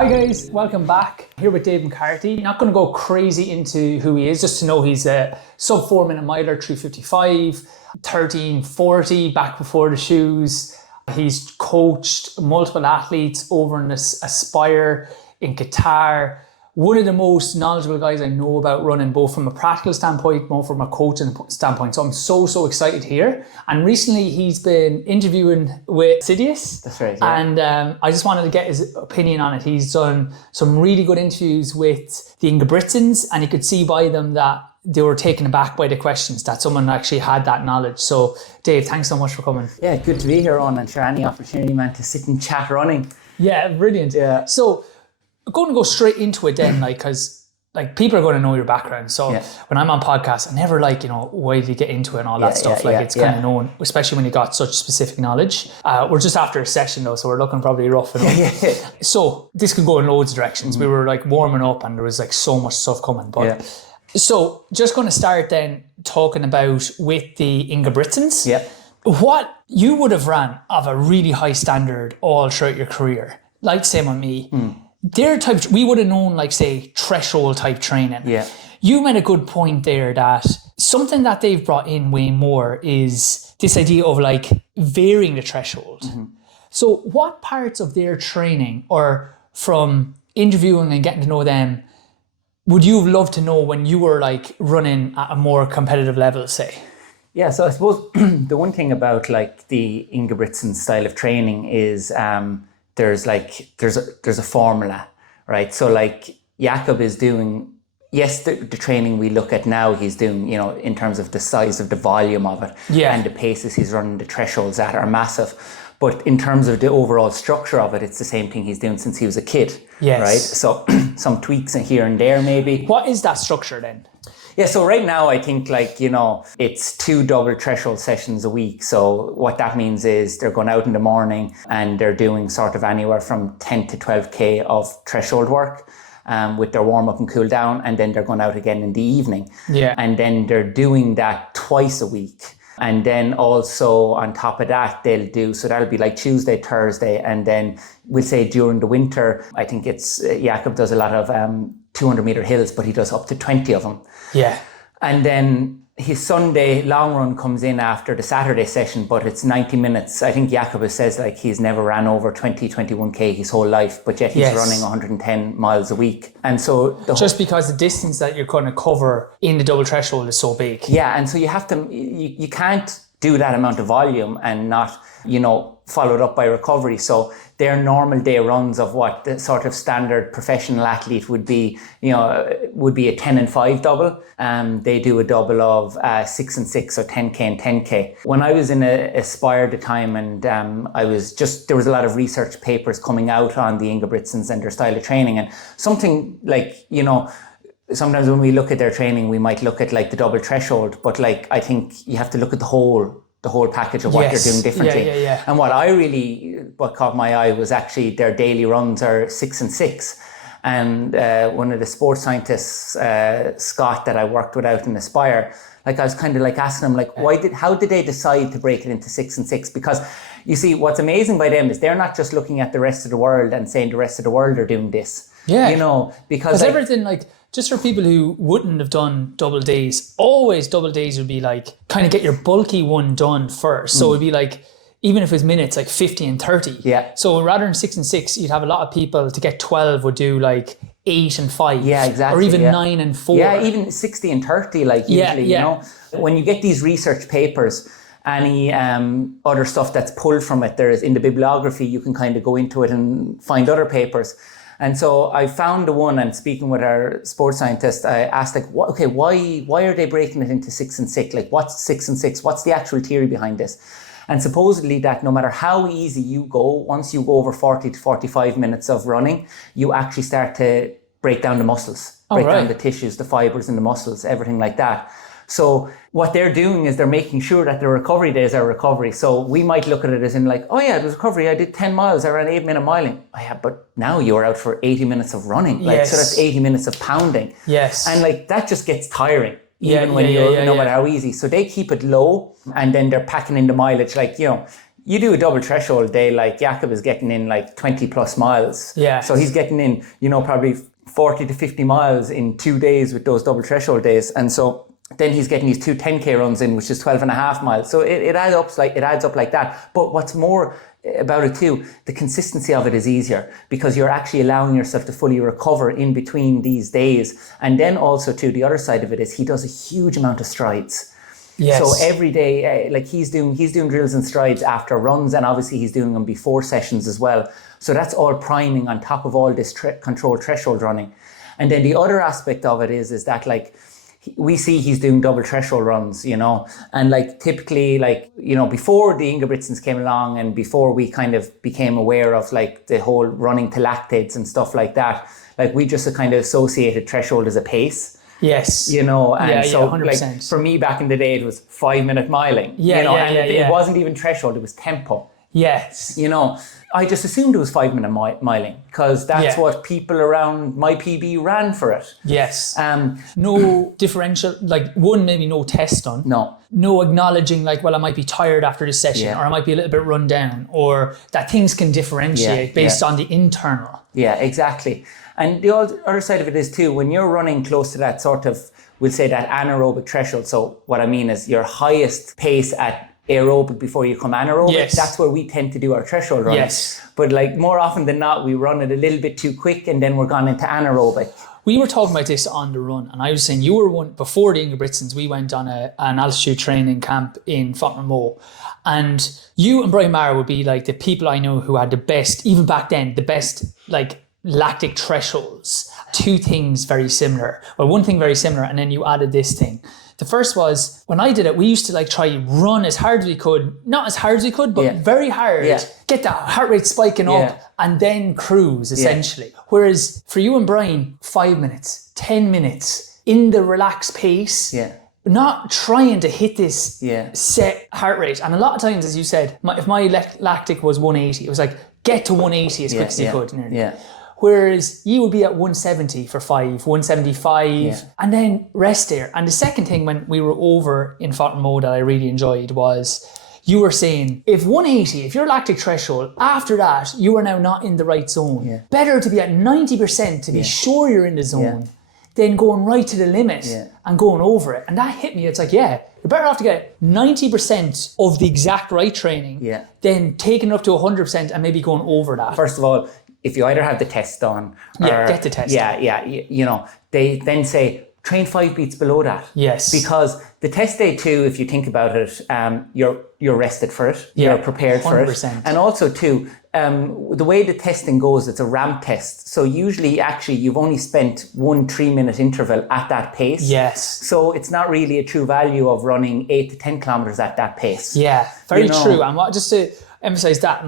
Hi guys, welcome back. Here with Dave McCarthy. Not going to go crazy into who he is, just to know he's a sub 4 minute miler, 355, 1340 back before the shoes. He's coached multiple athletes over in Aspire in Qatar. One of the most knowledgeable guys I know about running, both from a practical standpoint, both from a coaching standpoint. So I'm so excited here. And recently he's been interviewing with Sidious. That's right. Yeah. And I just wanted to get his opinion on it. He's done some really good interviews with the Ingebrigtsens, and you could see by them that they were taken aback by the questions, that someone actually had that knowledge. So Dave, thanks so much for coming. Yeah, good to be here, on, and sure, any opportunity, man, to sit and chat running. Yeah, brilliant. Yeah. So I'm going to go straight into it then, because people are going to know your background. So when I'm on podcasts, I never why did you get into it and all that stuff. It's kind of known, especially when you got such specific knowledge. We're just after a session though, so we're looking probably rough enough. So this could go in loads of directions. We were warming up and there was so much stuff coming. But so just going to start then talking about with the Ingebrigtsens. Yeah. What you would have ran of a really high standard all throughout your career, like same on me. Their type, we would have known, say, threshold type training. Yeah. You made a good point there that something that they've brought in way more is this idea of varying the threshold. So what parts of their training, or from interviewing and getting to know them, would you have loved to know when you were running at a more competitive level, say? Yeah, so I suppose the one thing about the Ingebrigtsen style of training is there's a formula, right? So Jacob is doing, yes, the training we look at now, he's doing, in terms of the size of the volume of it, and the paces he's running, the thresholds that are massive. But in terms of the overall structure of it, it's the same thing he's doing since he was a kid, right? So some tweaks here and there maybe. What is that structure then? Yeah, so right now I think it's 2 double threshold sessions a week. So what that means is they're going out in the morning and they're doing sort of anywhere from 10 to 12K of threshold work with their warm up and cool down. And then they're going out again in the evening. Yeah. And then they're doing that twice a week. And then also on top of that, they'll do, so that'll be Tuesday, Thursday. And then we'll say during the winter, I think Jacob does a lot of 200 meter hills, but he does up to 20 of them. Yeah. And then his Sunday long run comes in after the Saturday session, but it's 90 minutes. I think Jacob says he's never ran over 21K his whole life, but yet he's running 110 miles a week. And so just because the distance that you're going to cover in the double threshold is so big. Yeah, and so you have to, you can't do that amount of volume and not, followed up by recovery. So their normal day runs of what the sort of standard professional athlete would be, would be a 10 and 5 double. They do a double of 6 and 6, or 10K and 10K. When I was in Aspire at the time, and there was a lot of research papers coming out on the Ingebrigtsens and their style of training, and something sometimes when we look at their training, we might look at the double threshold, but I think you have to look at the whole package of what they're doing differently. Yeah. And what caught my eye was actually their daily runs are 6 and 6. And one of the sports scientists, Scott, that I worked with out in Aspire, I was kind of asking him, how did they decide to break it into 6 and 6? Because you see, what's amazing by them is they're not just looking at the rest of the world and saying the rest of the world are doing this. Yeah. Because everything just for people who wouldn't have done double days, always double days would be kind of get your bulky one done first. So it'd be even if it was minutes, 50 and 30. Yeah. So rather than 6 and 6, you'd have a lot of people to get 12 would do 8 and 5. Yeah, exactly. Or even 9 and 4. Yeah, even 60 and 30, usually, When you get these research papers, any other stuff that's pulled from it, there's in the bibliography, you can kind of go into it and find other papers. And so I found the one, and speaking with our sports scientist, I asked why are they breaking it into 6 and 6? What's 6 and 6? What's the actual theory behind this? And supposedly that no matter how easy you go, once you go over 40 to 45 minutes of running, you actually start to break down the muscles, down the tissues, the fibers in the muscles, everything like that. So what they're doing is they're making sure that the recovery days are recovery. So we might look at it as in it was recovery. I did 10 miles. I ran 8 minute miling. Oh yeah, but now you are out for 80 minutes of running. So that's 80 minutes of pounding. Yes. And that just gets tiring. Even when no matter how easy. So they keep it low, and then they're packing in the mileage. you do a double threshold day, like Jacob is getting in like 20 plus miles. Yeah. So he's getting in, probably 40 to 50 miles in 2 days with those double threshold days. And so then he's getting these 2 10K runs in, which is 12 and a half miles. So it adds up like that. But what's more about it too, the consistency of it is easier because you're actually allowing yourself to fully recover in between these days. And then also too, the other side of it is he does a huge amount of strides. Yes. So every day, like he's doing drills and strides after runs, and obviously he's doing them before sessions as well. So that's all priming on top of all this controlled threshold running. And then the other aspect of it is that like we see he's doing double threshold runs, and like typically like, before the Ingebrigtsens came along and before we kind of became aware of like the whole running to lactates and stuff like that, like we just kind of associated threshold as a pace. Yes. And so 100%. like for me back in the day, it was 5-minute miling, it wasn't even threshold, it was tempo. Yes. I just assumed it was 5-minute miling because that's what people around my PB ran for it. Yes. No differential, like one, maybe no test done. No acknowledging like, well, I might be tired after this session or I might be a little bit run down, or that things can differentiate based on the internal. Yeah, exactly. And the other side of it is too, when you're running close to that sort of, we'll say that anaerobic threshold. So what I mean is your highest pace at aerobic before you come anaerobic. Yes. That's where we tend to do our threshold running. Yes. But like more often than not, we run it a little bit too quick and then we're gone into anaerobic. We were talking about this on the run, and I was saying you were one before the Ingebrigtsens. We went on an altitude training camp in Fontenay, and you and Brian Mara would be like the people I know who had the best, even back then, the best like lactic thresholds. Two things very similar. Well, one thing very similar, and then you added this thing. The first was, when I did it, we used to like try run as hard as we could, not as hard as we could, but very hard, get that heart rate spiking up and then cruise essentially. Whereas for you and Brian, 5 minutes, 10 minutes in the relaxed pace, not trying to hit this set heart rate. And a lot of times, as you said, if my lactic was 180, it was like, get to 180 as quick as you could. Nearly. Whereas you would be at 170 for 5, 175, and then rest there. And the second thing when we were over in Fontenay that I really enjoyed was you were saying, if 180, if your lactic threshold, after that, you are now not in the right zone. Better to be at 90% to be sure you're in the zone than going right to the limit and going over it. And that hit me. It's like, you're better off to get 90% of the exact right training than taking it up to 100% and maybe going over that. First of all, if you either have the test done or get the test done. They then say train 5 beats below that. Yes. Because the test day 2, if you think about it, you're rested for it. You're prepared 100%. For it. And also too, the way the testing goes, it's a ramp test. So usually actually you've only spent 1 3-minute interval at that pace. Yes. So it's not really a true value of running 8 to 10 kilometers at that pace. Yeah, very true. And just to emphasize that,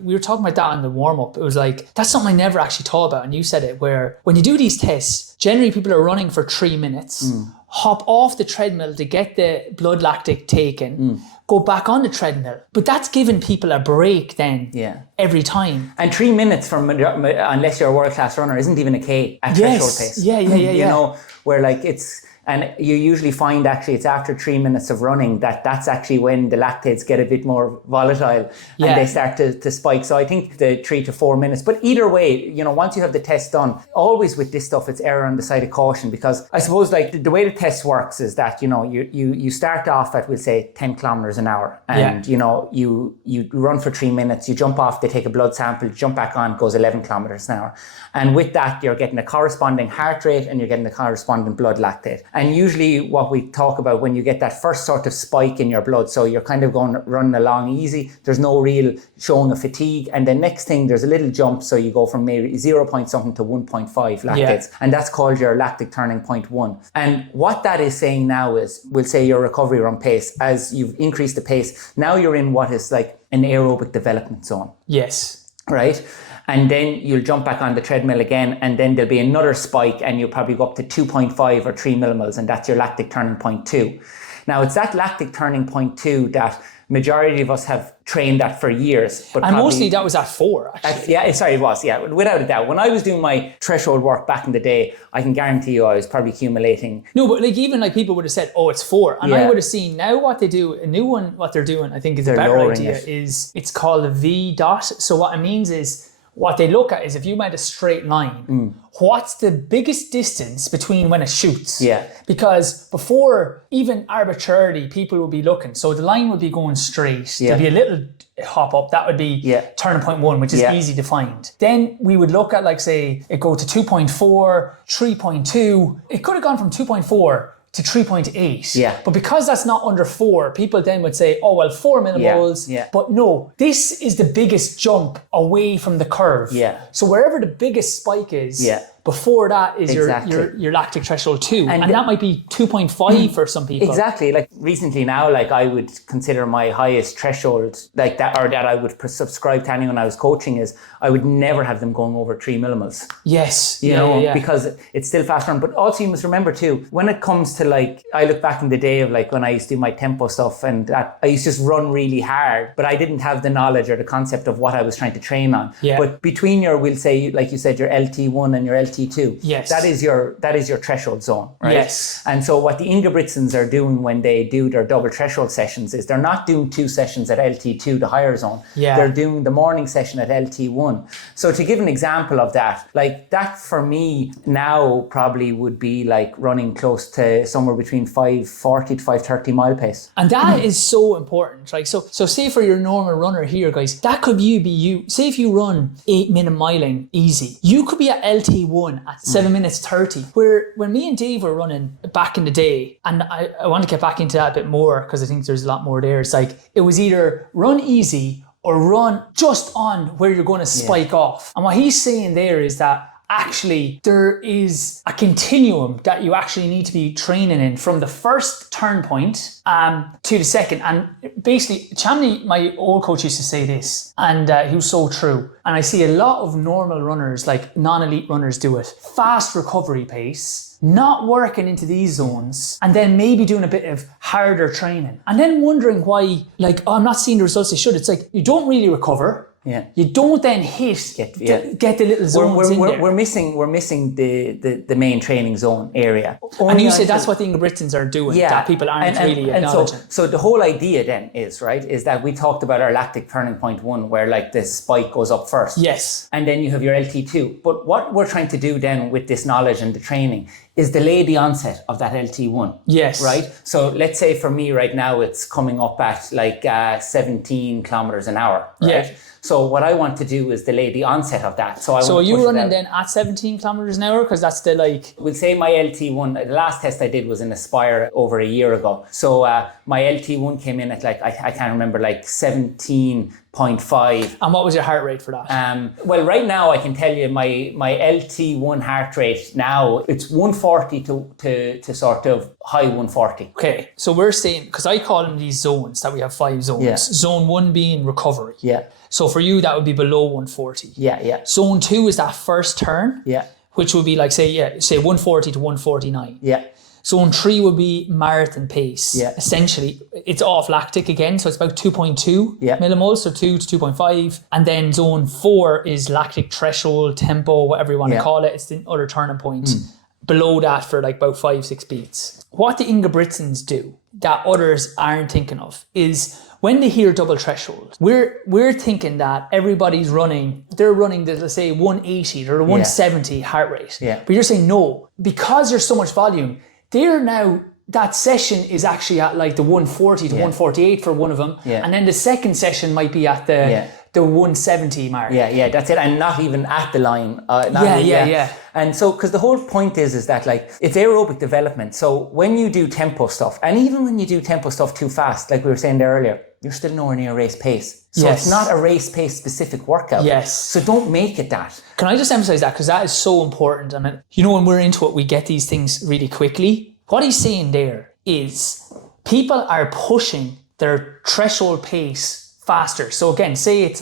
we were talking about that in the warm-up. It was like, that's something I never actually thought about, and you said it, where when you do these tests, generally people are running for 3 minutes, hop off the treadmill to get the blood lactic taken, go back on the treadmill. But that's giving people a break then every time. And 3 minutes from, unless you're a world-class runner, isn't even a K at threshold pace. Yeah. Where like it's, and you usually find actually it's after 3 minutes of running that's actually when the lactates get a bit more volatile and they start to spike. So I think the 3 to 4 minutes, but either way, once you have the test done, always with this stuff, it's error on the side of caution, because I suppose like the way the test works is that, you start off at, we'll say 10 kilometers an hour and, you run for 3 minutes, you jump off, they take a blood sample, jump back on, goes 11 kilometers an hour. And with that, you're getting a corresponding heart rate and you're getting a corresponding blood lactate. And usually what we talk about when you get that first sort of spike in your blood, so you're kind of running along easy, there's no real showing of fatigue. And the next thing, there's a little jump. So you go from maybe 0 point something to 1.5 lactates. And that's called your lactic turning point 1. And what that is saying now is, we'll say your recovery run pace, as you've increased the pace, now you're in what is like an aerobic development zone. Yes. Right? And then you'll jump back on the treadmill again, and then there'll be another spike and you'll probably go up to 2.5 or 3 millimoles, and that's your lactic turning point 2. Now, it's that lactic turning point too that majority of us have trained at for years. But and mostly that was at 4, actually. It was, without a doubt. When I was doing my threshold work back in the day, I can guarantee you I was probably accumulating. No, but like even like people would have said, oh, it's 4. And I would have seen now what they do, a new one, what they're doing, I think is a better idea, is it's called a V dot. So what it means is, what they look at is if you made a straight line, what's the biggest distance between when it shoots? Yeah. Because before, even arbitrarily, people would be looking. So the line would be going straight. There'd be a little hop up. That would be turning point 1, which is easy to find. Then we would look at, like, say, it go to 2.4, 3.2. It could have gone from 2.4 to 3.8. Yeah. But because that's not under 4, people then would say, oh, well, 4 millimoles. Yeah. But no, this is the biggest jump away from the curve. Yeah. So wherever the biggest spike is, before that is your lactic threshold 2. And that might be 2.5 for some people. Exactly. Like recently now, like I would consider my highest threshold, like that, or that I would subscribe to anyone I was coaching, is I would never have them going over 3 millimoles. Yes. You know, because it's still fast run. But also you must remember too, when it comes to, like, I look back in the day of like when I used to do my tempo stuff, and I used to just run really hard, but I didn't have the knowledge or the concept of what I was trying to train on. Yeah. But between your, we'll say, like you said, your LT1 and your LT2, that is your threshold zone, right? Yes. And so what the Ingebrigtsens are doing when they do their double threshold sessions is they're not doing 2 sessions at LT2, the higher zone. Yeah. They're doing the morning session at LT1. So to give an example of that, like that for me now probably would be like running close to somewhere between 540 to 530 mile pace. And that is so important. Like, so say for your normal runner here, guys, that could be you. Say if you run 8-minute miling easy, you could be at LT1 at 7 minutes 30. Where when me and Dave were running back in the day, and I want to get back into that a bit more because I think there's a lot more there. It's like, it was either run easy or run just on where you're going to spike off. And what he's saying there is that actually there is a continuum that you actually need to be training in from the first turn point to the second. And basically, Chamney, my old coach, used to say this, and he was so true. And I see a lot of normal runners, like non-elite runners, do it. Fast recovery pace, not working into these zones, and then maybe doing a bit of harder training. And then wondering why, like, oh, I'm not seeing the results they should. It's like, you don't really recover. Yeah. You don't then get the little zones in there. We're missing the main training zone area. And you say that's what the Ingebrigtsens are doing, that people aren't really acknowledging. So the whole idea then is that we talked about our lactic turning point 1, where like the spike goes up first. Yes. And then you have your LT2. But what we're trying to do then with this knowledge and the training is delay the onset of that LT1. Yes. Right? So let's say for me right now, it's coming up at like 17 kilometers an hour. Right? Yeah. So what I want to do is delay the onset of that. So are you running then at 17 kilometers an hour? Because that's the like... We'll say my LT1, the last test I did was in Aspire over a year ago. So my LT1 came in at like, I can't remember, like 17.5. And what was your heart rate for that? Well, right now I can tell you my LT1 heart rate now, it's 140 to sort of high 140. Okay, so we're saying, because I call them these zones, that we have 5 zones. Yeah. Zone 1 being recovery. Yeah. So for you, that would be below 140. Yeah. Zone 2 is that first turn. Yeah. Which would be like, say 140 to 149. Yeah. Zone 3 would be marathon pace. Yeah. Essentially, it's off lactic again, so it's about 2.2 millimoles, so 2 to 2.5. And then zone 4 is lactic threshold, tempo, whatever you want to call it. It's the other turning point. Below that for like about 5-6 beats. What the Ingebrigtsens do that others aren't thinking of is when they hear double threshold, we're thinking that everybody's running, they're running the, let's say, 180 or 170 heart rate. Yeah. But you're saying no, because there's so much volume, they're now, that session is actually at like the 140 to 148 for one of them. Yeah. And then the second session might be at the 170 mark. Yeah, that's it. And not even at the line. Yeah. And so, because the whole point is that like, it's aerobic development. So when you do tempo stuff, and even when you do tempo stuff too fast, like we were saying there earlier, you're still nowhere near race pace. So it's not a race pace specific workout. Yes. So don't make it that. Can I just emphasize that? Because that is so important. And you know, when we're into it, we get these things really quickly. What he's saying there is people are pushing their threshold pace faster. So again, say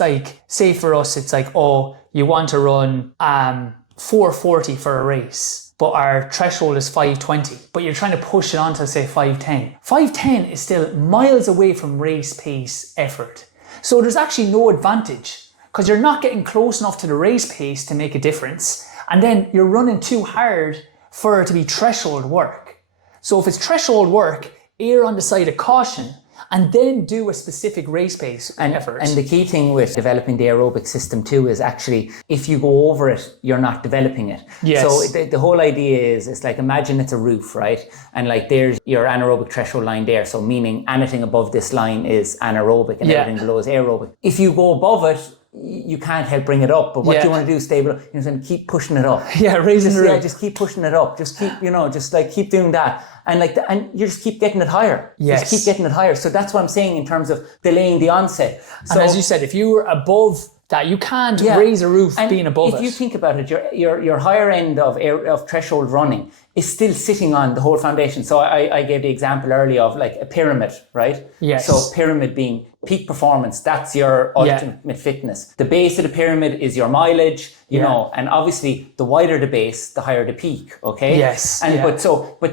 for us, it's like, oh, you want to run 440 for a race. but our threshold is 5:20, but you're trying to push it on to say 5:10. 5:10 is still miles away from race pace effort. So there's actually no advantage because you're not getting close enough to the race pace to make a difference. And then you're running too hard for it to be threshold work. So if it's threshold work, err on the side of caution and then do a specific race pace effort. And the key thing with developing the aerobic system too is actually, if you go over it, you're not developing it. Yes. So the whole idea is, it's like, imagine it's a roof, right? And like there's your anaerobic threshold line there. So meaning anything above this line is anaerobic and everything below is aerobic. If you go above it, you can't help bring it up, but what you want to do is stable. You're going to keep pushing it up. Raising the roof. Just keep pushing it up. Just keep, just like keep doing that, and and you just keep getting it higher. Yes, just keep getting it higher. So that's what I'm saying in terms of delaying the onset. So, and as you said, if you were above that, you can't raise a roof being above it. If you think about it, your higher end of threshold running is still sitting on the whole foundation. So I gave the example earlier of like a pyramid, right? Yes. So pyramid being peak performance, that's your ultimate fitness. The base of the pyramid is your mileage, you know, and obviously the wider the base, the higher the peak, okay? Yes. And but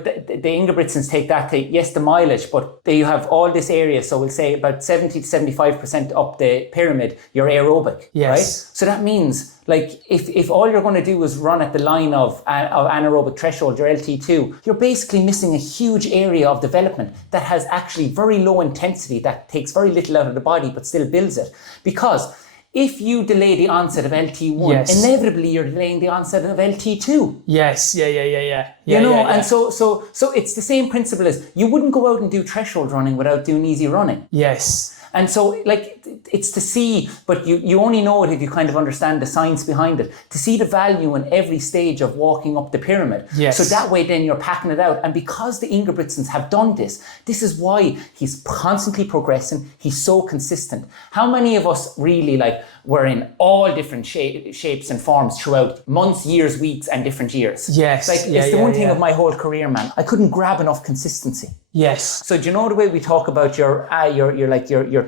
the Ingebrigtsens take that to, yes, the mileage, but you have all this area, so we'll say about 70 to 75% up the pyramid, you're aerobic, right? So that means, like, if all you're going to do is run at the line of anaerobic threshold, your LT2, you're basically missing a huge area of development that has actually very low intensity, that takes very little out of the body but still builds it. Because if you delay the onset of LT1, inevitably you're delaying the onset of LT2. Yes, And so it's the same principle as, you wouldn't go out and do threshold running without doing easy running. Yes. And so, like, it's to see, but you only know it if you kind of understand the science behind it, to see the value in every stage of walking up the pyramid. Yes. So that way then you're packing it out. And because the Ingebrigtsens have done this is why he's constantly progressing. He's so consistent. How many of us really, like, were in all different shapes and forms throughout months, years, weeks, and different years? Yes. Like, it's the one thing of my whole career, man. I couldn't grab enough consistency. Yes. So do you know the way we talk about your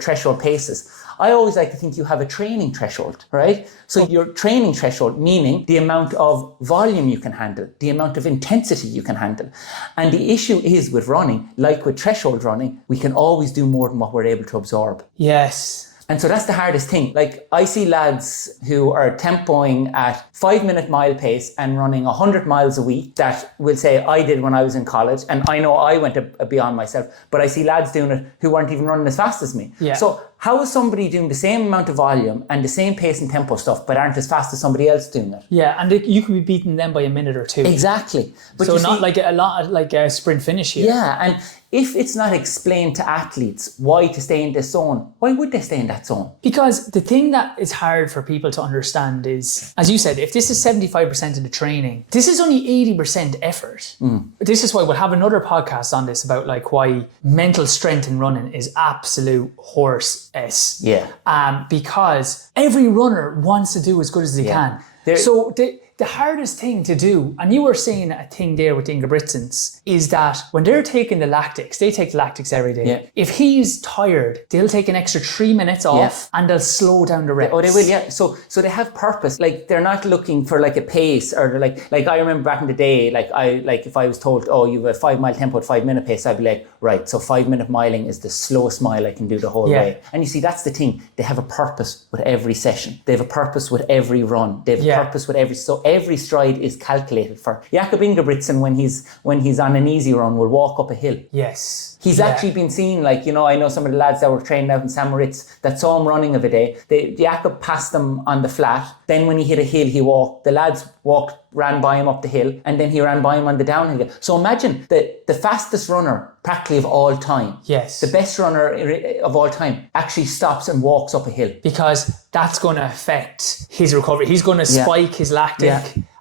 threshold paces? I always like to think you have a training threshold, right? So your training threshold, meaning the amount of volume you can handle, the amount of intensity you can handle. And the issue is with running, like with threshold running, we can always do more than what we're able to absorb. Yes. And so that's the hardest thing. Like, I see lads who are tempoing at 5-minute mile pace and running 100 miles a week that will say, I did when I was in college. And I know I went beyond myself, but I see lads doing it who weren't even running as fast as me. Yeah. So how is somebody doing the same amount of volume and the same pace and tempo stuff, but aren't as fast as somebody else doing it? Yeah, and you could be beating them by a minute or two. Exactly. But so not like a sprint finish here. Yeah, and if it's not explained to athletes why to stay in this zone, why would they stay in that zone? Because the thing that is hard for people to understand is, as you said, if this is 75% of the training, this is only 80% effort. This is why we'll have another podcast on this about like why mental strength in running is absolute horse S. Yeah. Because every runner wants to do as good as they can. So the hardest thing to do, and you were saying a thing there with the Ingebrigtsens, is that when they're taking the lactics, they take the lactics every day. Yeah. If he's tired, they'll take an extra 3 minutes off and they'll slow down the reps. Oh, they will, yeah. So they have purpose. Like, they're not looking for like a pace, or like I remember back in the day, if I was told, oh, you have a 5 mile tempo at 5-minute pace, I'd be like, right, so 5-minute miling is the slowest mile I can do the whole way. And you see, that's the thing. They have a purpose with every session. They have a purpose with every run. They have a purpose with every stride is calculated for. Jacob Ingebrigtsen, when he's on an easy run, will walk up a hill. Yes. He's actually been seen, like, I know some of the lads that were training out in St. Moritz that saw him running of a day. Jacob passed them on the flat. Then when he hit a hill, he walked. The lads ran by him up the hill, and then he ran by him on the downhill. So imagine the fastest runner practically of all time. Yes. The best runner of all time actually stops and walks up a hill. Because that's going to affect his recovery. He's going to spike his lactic,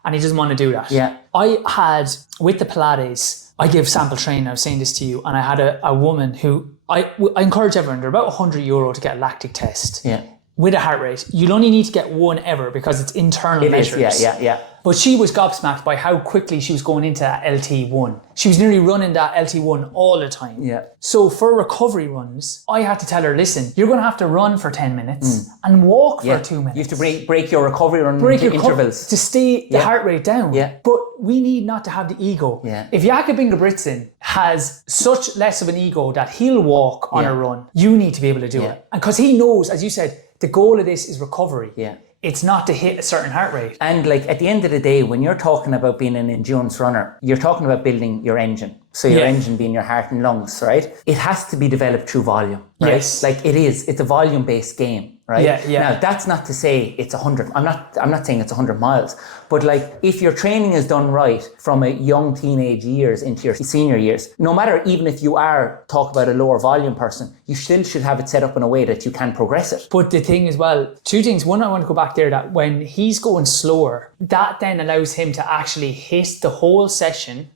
and he doesn't want to do that. Yeah. I had, with the Pilates, I give sample training, I was saying this to you, and I had a woman who, I encourage everyone, they're about €100 to get a lactic test. Yeah. with a heart rate. You'll only need to get one ever because it's internal measures. Yeah. But she was gobsmacked by how quickly she was going into that LT1. She was nearly running that LT1 all the time. Yeah. So for recovery runs, I had to tell her, listen, you're going to have to run for 10 minutes and walk for 2 minutes. You have to break your recovery run into intervals. To stay the heart rate down. Yeah. But we need not to have the ego. Yeah. If Jacob Ingebrigtsen has such less of an ego that he'll walk on a run, you need to be able to do it. And because he knows, as you said, the goal of this is recovery. Yeah. It's not to hit a certain heart rate. And like at the end of the day, when you're talking about being an endurance runner, you're talking about building your engine. So your engine being your heart and lungs, right? It has to be developed through volume, right? Yes. Like it's a volume-based game, right? Yeah. Now that's not to say it's 100. I'm not saying it's 100 miles, but like if your training is done right from a young teenage years into your senior years, no matter even if you are talk about a lower volume person, you still should have it set up in a way that you can progress it. But the thing as well, two things. One, I want to go back there that when he's going slower, that then allows him to actually hit the whole session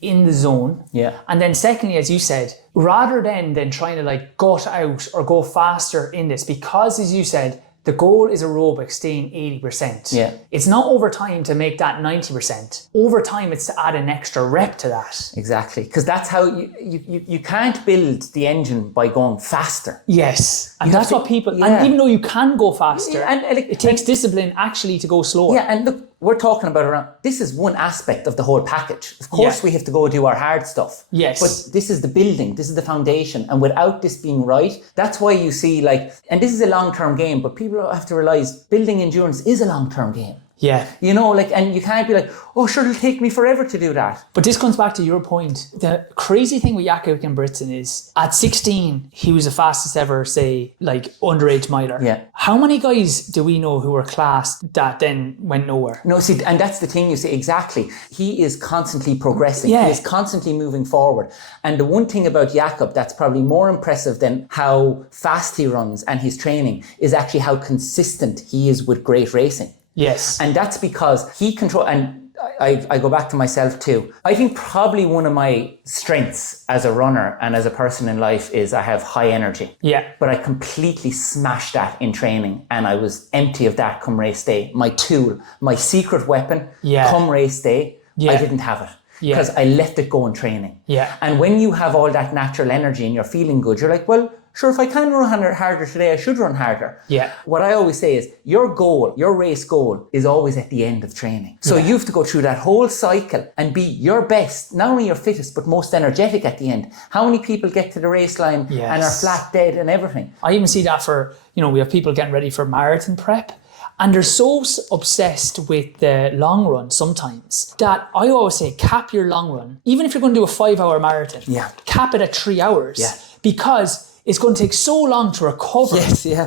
in the zone. Yeah. And then secondly, as you said, rather than trying to like gut out or go faster in this, because as you said, the goal is aerobic staying 80%. Yeah. It's not over time to make that 90%. Over time, it's to add an extra rep to that. Exactly. Because that's how you can't build the engine by going faster. Yes. And that's what people, and even though you can go faster, it takes discipline actually to go slower. Yeah, and look, we're talking about this is one aspect of the whole package. Of course, we have to go do our hard stuff. Yes. But this is the building, this is the foundation. And without this being right, that's why you see like, and this is a long-term game, but people have to realize building endurance is a long-term game. Yeah. You know, like, and you can't be like, oh, sure, it'll take me forever to do that. But this comes back to your point. The crazy thing with Jacob Ingebrigtsen is at 16, he was the fastest ever, say, like underage miler. Yeah. How many guys do we know who were classed that then went nowhere? No, see, and that's the thing you say, exactly. He is constantly progressing. Yeah. He is constantly moving forward. And the one thing about Jacob that's probably more impressive than how fast he runs and his training is actually how consistent he is with great racing. Yes. And that's because he control, and I go back to myself too. I think probably one of my strengths as a runner and as a person in life is I have high energy. Yeah. But I completely smashed that in training and I was empty of that come race day. My tool, my secret weapon, come race day, I didn't have it. Because I left it go in training. Yeah. And when you have all that natural energy and you're feeling good, you're like, well, sure, if I can run harder today, I should run harder. Yeah. What I always say is your goal, your race goal is always at the end of training. So you have to go through that whole cycle and be your best, not only your fittest, but most energetic at the end. How many people get to the race line and are flat dead and everything? I even see that for, we have people getting ready for marathon prep. And they're so obsessed with the long run sometimes that I always say cap your long run. Even if you're going to do a 5-hour marathon, cap it at 3 hours. Yeah. Because it's going to take so long to recover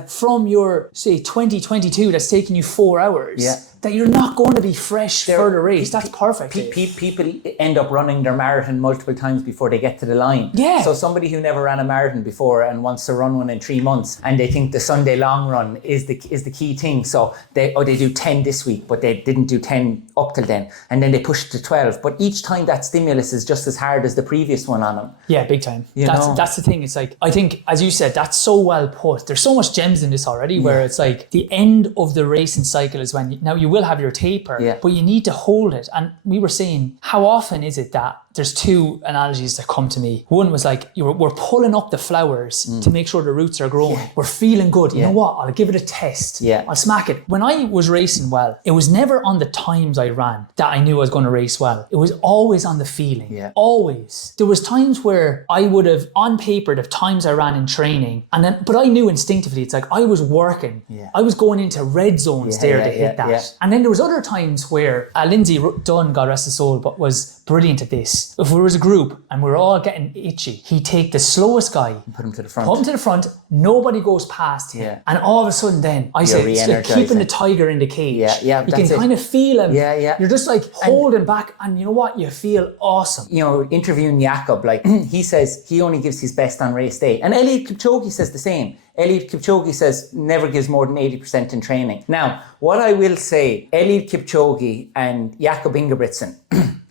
from your, say, 2022 that's taking you 4 hours that you're not going to be fresh for the race. That's perfect. People end up running their marathon multiple times before they get to the line. Yeah. So somebody who never ran a marathon before and wants to run one in 3 months and they think the Sunday long run is the key thing. So they do 10 this week, but they didn't do 10 up till then. And then they push it to 12. But each time that stimulus is just as hard as the previous one on them. Yeah, big time. That's the thing. It's like, I think, as you said, that's so well put. There's so much gems in this already where it's like the end of the racing cycle is when, now you will have your taper, but you need to hold it. And we were saying, how often is it that there's two analogies that come to me. One was like, we're pulling up the flowers to make sure the roots are growing. Yeah. We're feeling good. You know what? I'll give it a test. Yeah. I'll smack it. When I was racing well, it was never on the times I ran that I knew I was going to race well. It was always on the feeling. Yeah. Always. There was times where I would have, on paper, the times I ran in training, but I knew instinctively, it's like I was working. Yeah. I was going into red zones to hit that. Yeah. And then there was other times where Lindsay Dunn, God rest his soul, but was brilliant at this. If there was a group and we're all getting itchy, he'd take the slowest guy, put him to the front. Nobody goes past him. Yeah. And all of a sudden then, I say, it's like keeping the tiger in the cage. Yeah, you can kind of feel him. Yeah. You're just like holding back, and you know what? You feel awesome. Interviewing Jacob, like he says he only gives his best on race day. And Eliud Kipchoge says the same. Eliud Kipchoge says never gives more than 80% in training. Now, what I will say, Eliud Kipchoge and Jacob Ingebrigtsen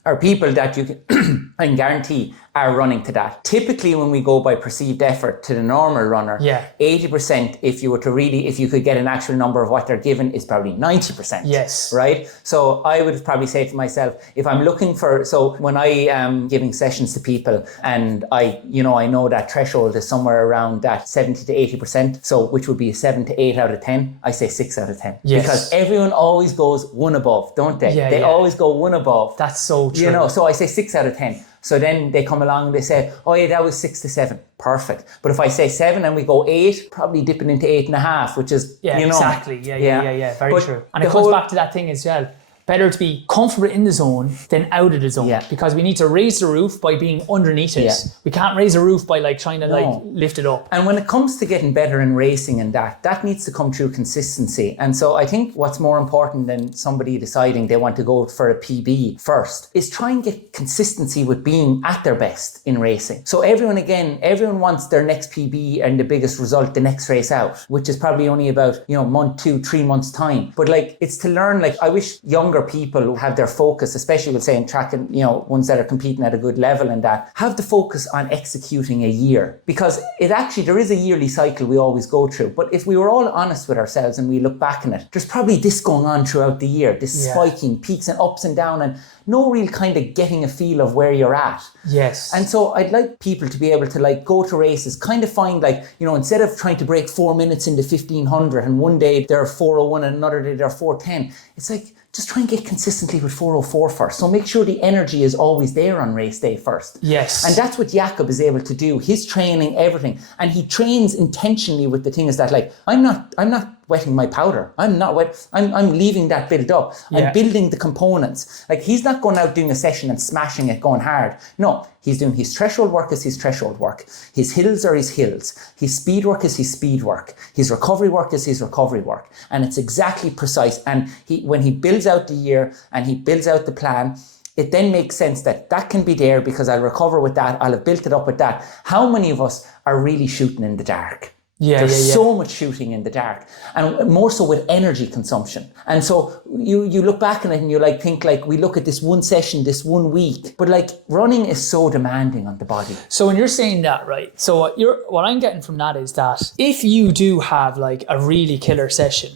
are people that you can, I can guarantee, are running to that. Typically, when we go by perceived effort to the normal runner, 80%, if you could get an actual number of what they're given, is probably 90%. Yes. Right? So I would probably say to myself, if I'm looking for, so when I am giving sessions to people and I know that threshold is somewhere around that 70 to 80%, so which would be a 7 to 8 out of 10, I say 6 out of 10. Yes. Because everyone always goes one above, don't they? They always go one above. That's so true. So I say 6 out of 10. So then they come along and they say, oh yeah, that was 6 to 7. Perfect. But if I say 7 and we go 8, probably dipping into 8.5, which is, exactly. Yeah. Very true. And it goes back to that thing as well. Better to be comfortable in the zone than out of the zone, because we need to raise the roof by being underneath it. We can't raise the roof by trying to lift it up. And when it comes to getting better in racing and that needs to come through consistency. And so I think what's more important than somebody deciding they want to go for a PB first is try and get consistency with being at their best in racing. So everyone wants their next PB and the biggest result the next race out, which is probably only about, month, 2, 3 months time. But it's to learn, I wish younger people who have their focus, especially with say in track and ones that are competing at a good level and that have the focus on executing a year, because there is a yearly cycle we always go through. But if we were all honest with ourselves and we look back on it, there's probably this going on throughout the year, this spiking peaks and ups and down, and no real kind of getting a feel of where you're at. Yes. And so I'd like people to be able to go to races, kind of find instead of trying to break 4 minutes into 1500 and one day they're 4:01 and another day they're 4:10, it's just try and get consistently with 4:04 first. So make sure the energy is always there on race day first. Yes. And that's what Jacob is able to do. His training, everything. And he trains intentionally with the thing is that I'm not wetting my powder. I'm not wet. I'm leaving that build up. I'm building the components. He's not going out doing a session and smashing it, going hard. No, he's doing his threshold work is his threshold work. His hills are his hills. His speed work is his speed work. His recovery work is his recovery work. And it's exactly precise. And when he builds out the year and he builds out the plan, it then makes sense that can be there because I'll recover with that. I'll have built it up with that. How many of us are really shooting in the dark? There's so much shooting in the dark, and more so with energy consumption. And so you look back on it and you think we look at this one session, this 1 week, but running is so demanding on the body. So when you're saying that, right? So what I'm getting from that is that if you do have a really killer session,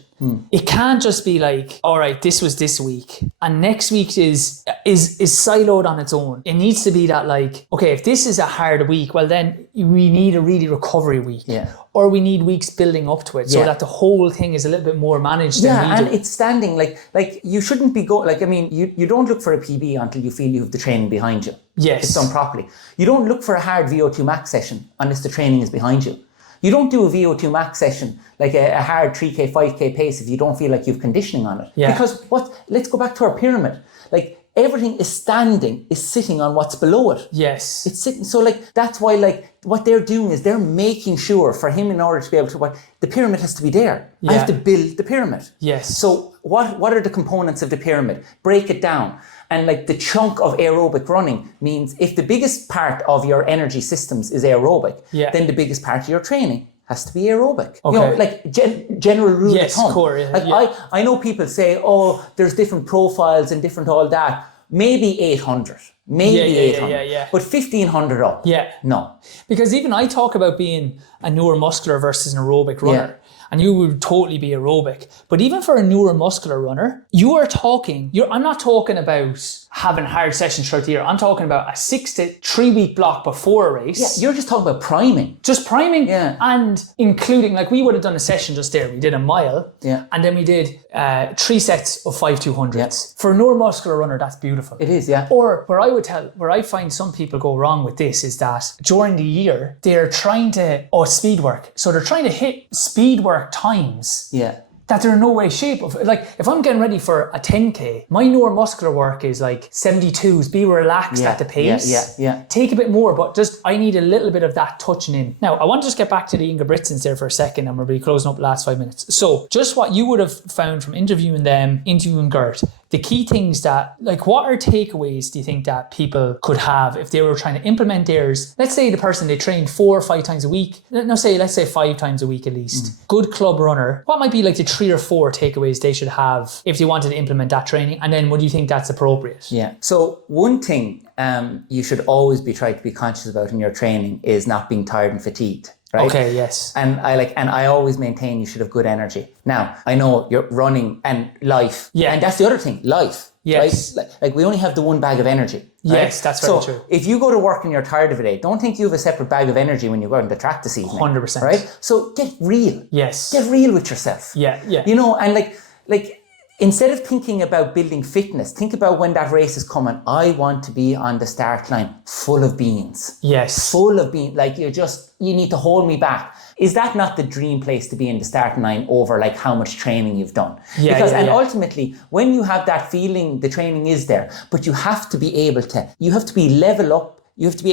it can't just be all right, this was this week and next week is siloed on its own. It needs to be that okay, if this is a hard week, well then we need a really recovery week. Or we need weeks building up to it so that the whole thing is a little bit more managed than we do. And it's standing you shouldn't be going, you don't look for a PB until you feel you have the training behind you. Yes. It's done properly. You don't look for a hard VO2 max session unless the training is behind you. You don't do a VO2 max session, a hard 3K, 5K pace if you don't feel you've conditioning on it. Because let's go back to our pyramid. Everything is sitting on what's below it. Yes. It's sitting. So that's why what they're doing is they're making sure for him in order to be able to, the pyramid has to be there. I have to build the pyramid. Yes. So what are the components of the pyramid? Break it down. And the chunk of aerobic running means if the biggest part of your energy systems is aerobic, then the biggest part of your training has to be aerobic. Okay. General rule of thumb. Core, I know people say, oh, there's different profiles and different all that. Maybe 800. Maybe 800. But 1500 up. Yeah. No. Because even I talk about being a neuromuscular versus an aerobic runner. And you would totally be aerobic. But even for a neuromuscular runner, I'm not talking about having hard sessions throughout the year. I'm talking about a 6 to 3 week block before a race. Yeah, you're just talking about priming. Just priming and including, we would have done a session just there. We did a mile and then we did 3 sets of 5-200s. Yeah. For a neuromuscular runner, that's beautiful. It is, yeah. Or where I find some people go wrong with this is that during the year, they're trying to, speed work. So they're trying to hit speed work times that they're in no way shape of. If I'm getting ready for a 10K, my neuromuscular work is 72s, be relaxed at the pace. Take a bit more, but I need a little bit of that touching in. Now, I want to just get back to the Ingebrigtsens there for a second, and we'll be closing up the last 5 minutes. So just what you would have found from interviewing them, interviewing Gert, the key things that, like, what are takeaways do you think that people could have if they were trying to implement theirs? Let's say the person, they train 4 or 5 times a week. Let's say 5 times a week at least. Good club runner. What might be like the 3 or 4 takeaways they should have if they wanted to implement that training? And then would you think that's appropriate? Yeah. So one thing you should always try to be conscious about in your training is not being tired and fatigued. Right? Okay, yes. And I always maintain you should have good energy. Now, I know you're running and life. Yeah. And that's the other thing, life. Yes. Right? Like we only have the one bag of energy. Right? Yes, that's very true. So if you go to work and you're tired of a day, don't think you have a separate bag of energy when you go out on the track this evening. 100%. Right? So get real. Yes. Get real with yourself. Yeah, yeah. You know, and like instead of thinking about building fitness, think about when that race is coming. I want to be on the start line full of beans. Yes. Full of beans. Like you need to hold me back. Is that not the dream place to be in the starting line over like how much training you've done? Ultimately, when you have that feeling, the training is there, but you have to be able to, you have to be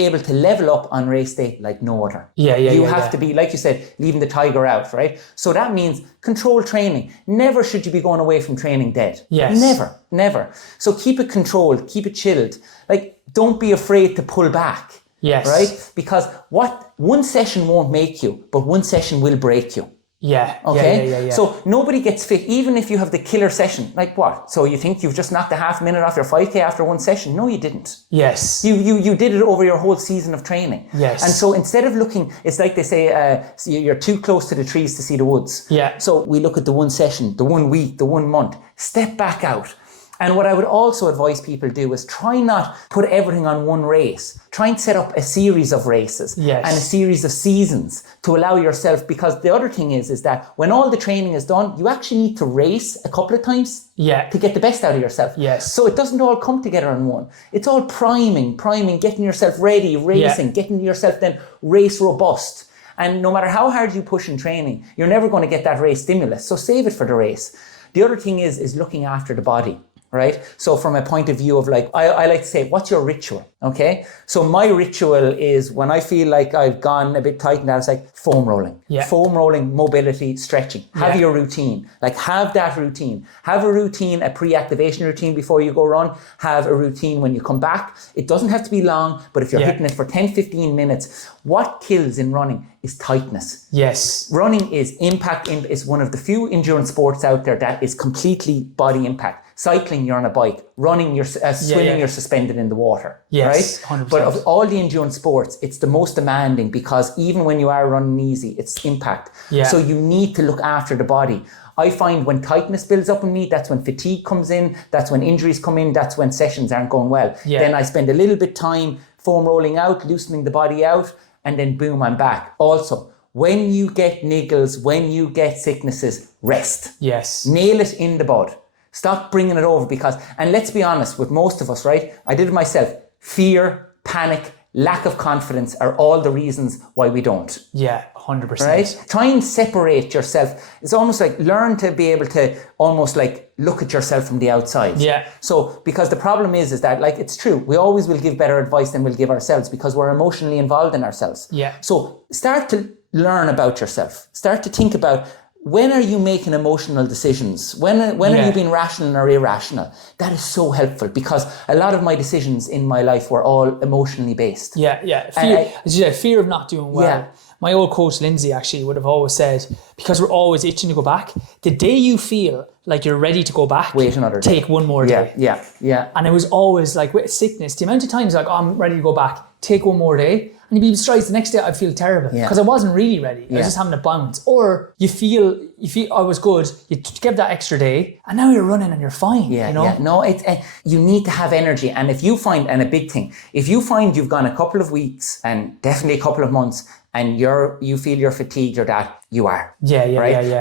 able to level up on race day like no other. You have to be, like you said, leaving the tiger out, right? So that means controlled training. Never should you be going away from training dead. Yes. Never. So keep it controlled, keep it chilled. Like, don't be afraid to pull back. Yes. Right? Because one session won't make you, but one session will break you. Yeah. Okay? Yeah. So nobody gets fit, even if you have the killer session. Like what? So you think you've just knocked a half minute off your 5K after one session? No, you didn't. Yes. You did it over your whole season of training. Yes. And so instead of looking, it's like they say, you're too close to the trees to see the woods. Yeah. So we look at the one session, the 1 week, the 1 month. Step back out. And what I would also advise people do is try not put everything on one race. Try and set up a series of races and a series of seasons to allow yourself, because the other thing is that when all the training is done, you actually need to race a couple of times to get the best out of yourself. Yes. So it doesn't all come together in one. It's all priming, getting yourself ready, racing, getting yourself then race robust. And no matter how hard you push in training, you're never going to get that race stimulus. So save it for the race. The other thing is looking after the body. Right? So from a point of view of like, I like to say, what's your ritual? Okay. So my ritual is when I feel like I've gone a bit tight and it's like foam rolling. Yeah. Foam rolling, mobility, stretching. Have your routine. Like have that routine. Have a routine, a pre-activation routine before you go run. Have a routine when you come back. It doesn't have to be long, but if you're hitting it for 10, 15 minutes, what kills in running is tightness. Yes. Running is impact. Is one of the few endurance sports out there that is completely body impact. Cycling, you're on a bike. Running, you're swimming, you're suspended in the water. Yes, right? 100%. But of all the endurance sports, it's the most demanding because even when you are running easy, it's impact. Yeah. So you need to look after the body. I find when tightness builds up in me, that's when fatigue comes in, that's when injuries come in, that's when sessions aren't going well. Yeah. Then I spend a little bit time foam rolling out, loosening the body out, and then boom, I'm back. Also, when you get niggles, when you get sicknesses, rest. Yes. Nail it in the bud. Stop bringing it over because, and let's be honest with most of us, right? I did it myself. Fear, panic, lack of confidence are all the reasons why we don't. Yeah, 100%. Right? Try and separate yourself. It's almost like learn to be able to almost like look at yourself from the outside. Yeah. So, because the problem is that like, it's true. We always will give better advice than we'll give ourselves because we're emotionally involved in ourselves. Yeah. So start to learn about yourself. Start to think about, when are you making emotional decisions? When are you being rational or irrational? That is so helpful because a lot of my decisions in my life were all emotionally based. Yeah. Fear, as you said, fear of not doing well. Yeah. My old coach, Lindsay, actually would have always said, because we're always itching to go back, the day you feel like you're ready to go back, wait another day. Take one more day. Yeah. And it was always like with sickness, the amount of times like, oh, I'm ready to go back, take one more day. And you'd be surprised the next day I'd feel terrible because I wasn't really ready. I was just having a bounce. Or you feel I was good, you give that extra day and now you're running and you're fine. You know? Yeah. No, you need to have energy. And if you find, and a big thing, if you find you've gone a couple of weeks and definitely a couple of months and you feel you're fatigued or that, you are. Yeah.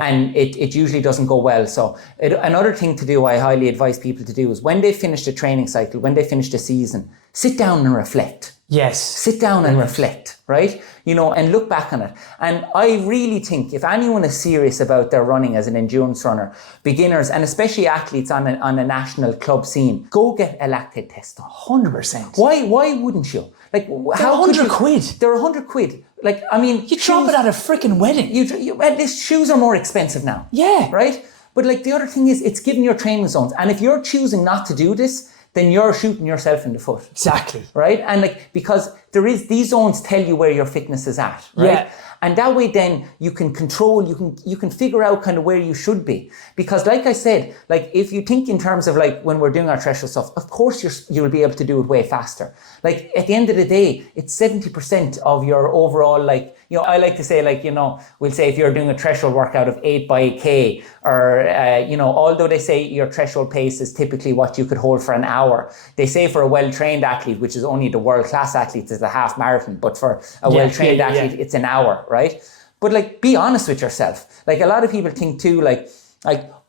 And it usually doesn't go well. So another thing to do, I highly advise people to do is when they finish the training cycle, when they finish the season, sit down and reflect. Yes. Sit down and reflect, right? You know, and look back on it. And I really think if anyone is serious about their running as an endurance runner, beginners, and especially athletes on a national club scene, go get a lactate test done. 100%. Why wouldn't you? Like, how 100 quid. They're 100 quid. Like, I mean, you drop it at a freaking wedding. At least shoes are more expensive now. Yeah. Right? But like the other thing is, it's giving your training zones. And if you're choosing not to do this, then you're shooting yourself in the foot. Exactly. Right? And like, because these zones tell you where your fitness is at, right? Yeah. And that way then you can control, you can figure out kind of where you should be. Because like I said, like if you think in terms of like when we're doing our threshold stuff, of course you'll be able to do it way faster. Like at the end of the day, it's 70% of your overall, like, you know, I like to say, like, you know, we'll say if you're doing a threshold workout of 8 by K, or, you know, although they say your threshold pace is typically what you could hold for an hour, they say for a well-trained athlete, which is only the world-class athletes, is a half marathon, but for a well-trained athlete, it's an hour, right? But like, be honest with yourself. Like a lot of people think too, like,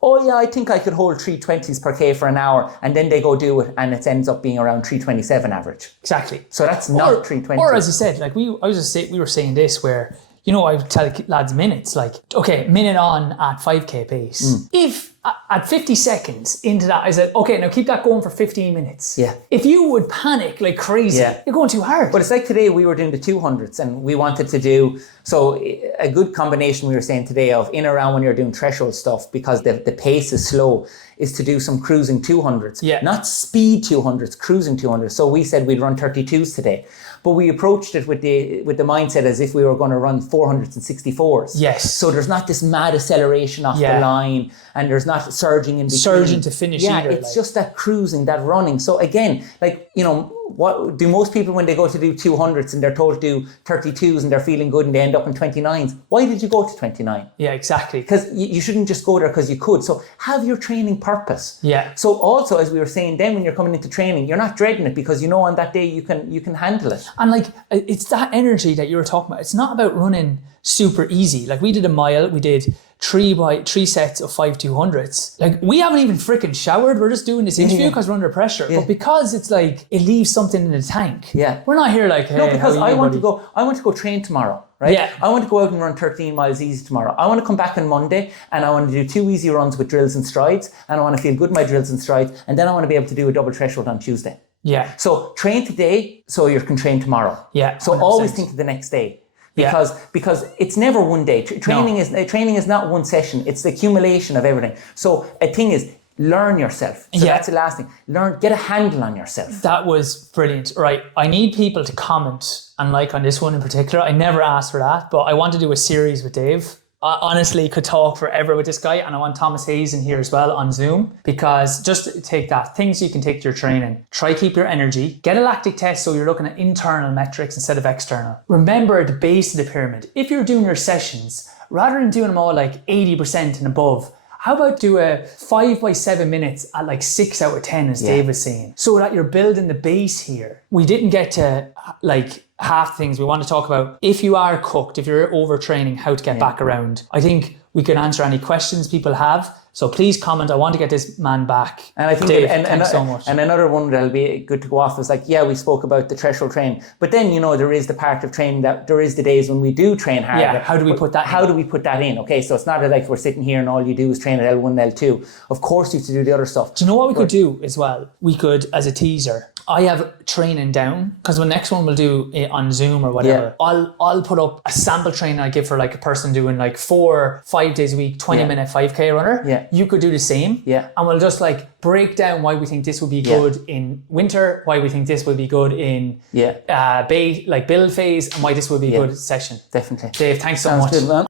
oh yeah, I think I could hold 320s per K for an hour, and then they go do it and it ends up being around 327 average. Exactly. So that's not 320. Or as you said, like we were saying this where, you know, I would tell lads minutes, like, okay, minute on at 5K pace. If at 50 seconds into that, I said, okay, now keep that going for 15 minutes. Yeah. If you would panic like crazy, you're going too hard. But it's like today we were doing the 200s and we wanted to do, so a good combination we were saying today of in around when you're doing threshold stuff, because the pace is slow, is to do some cruising 200s. Yeah. Not speed 200s, cruising 200s. So we said we'd run 32s today. But we approached it with the mindset as if we were going to run 400s and 64s. Yes. So there's not this mad acceleration off the line, and there's not surging in between. Surging to finish either. It's just that cruising, that running. So again, like, you know, what do most people when they go to do 200s and they're told to do 32s and they're feeling good and they end up in 29s? Why did you go to 29? Yeah, exactly. Because you shouldn't just go there because you could. So have your training purpose. Yeah. So also, as we were saying then, when you're coming into training, you're not dreading it because you know on that day you can handle it. And like, it's that energy that you were talking about. It's not about running super easy. Like we did a mile, we did 3 sets of 5 200s. Like we haven't even freaking showered. We're just doing this interview because we're under pressure. But because it's like, it leaves something in the tank. Yeah. We're not here like, hey, no, because I want to go train tomorrow. Right? Yeah. I want to go out and run 13 miles easy tomorrow. I want to come back on Monday and I want to do 2 easy runs with drills and strides, and I want to feel good in my drills and strides, and then I want to be able to do a double threshold on Tuesday. Yeah. So train today so you can train tomorrow. Yeah. So 100%. always think of the next day. Because it's never one day. Training is not one session. It's the accumulation of everything. So a thing is, learn yourself. So that's the last thing. Get a handle on yourself. That was brilliant. Right. I need people to comment and like on this one in particular. I never asked for that, but I want to do a series with Dave. I honestly could talk forever with this guy, and I want Thomas Hayes in here as well on Zoom, because just take that, things you can take to your training. Try keep your energy. Get a lactic test so you're looking at internal metrics instead of external. Remember the base of the pyramid. If you're doing your sessions, rather than doing them all like 80% and above, how about do a 5 by 7 minutes at like 6 out of 10, as Dave was saying, so that you're building the base here. We didn't get to like half things we want to talk about. If you are cooked, if you're overtraining, how to get back around. I think we can answer any questions people have. So please comment. I want to get this man back. And I think Dave, thanks so much. And another one that'll be good to go off was like, we spoke about the threshold training, but then, you know, there is the part of training that there is the days when we do train harder. Yeah, how do we put that in? Okay, so it's not like we're sitting here and all you do is train at L1, L2. Of course you have to do the other stuff. Do you know what we could do as well? We could, as a teaser, I have training down, because the next one we'll do it on Zoom or whatever. I'll put up a sample training I give for like a person doing like 4-5 days a week, 20-minute 5K runner. Yeah. You could do the same. Yeah. And we'll just like break down why we think this would be good in winter, why we think this would be good in build phase, and why this would be a good session. Definitely. Dave, thanks so Sounds much. good, man.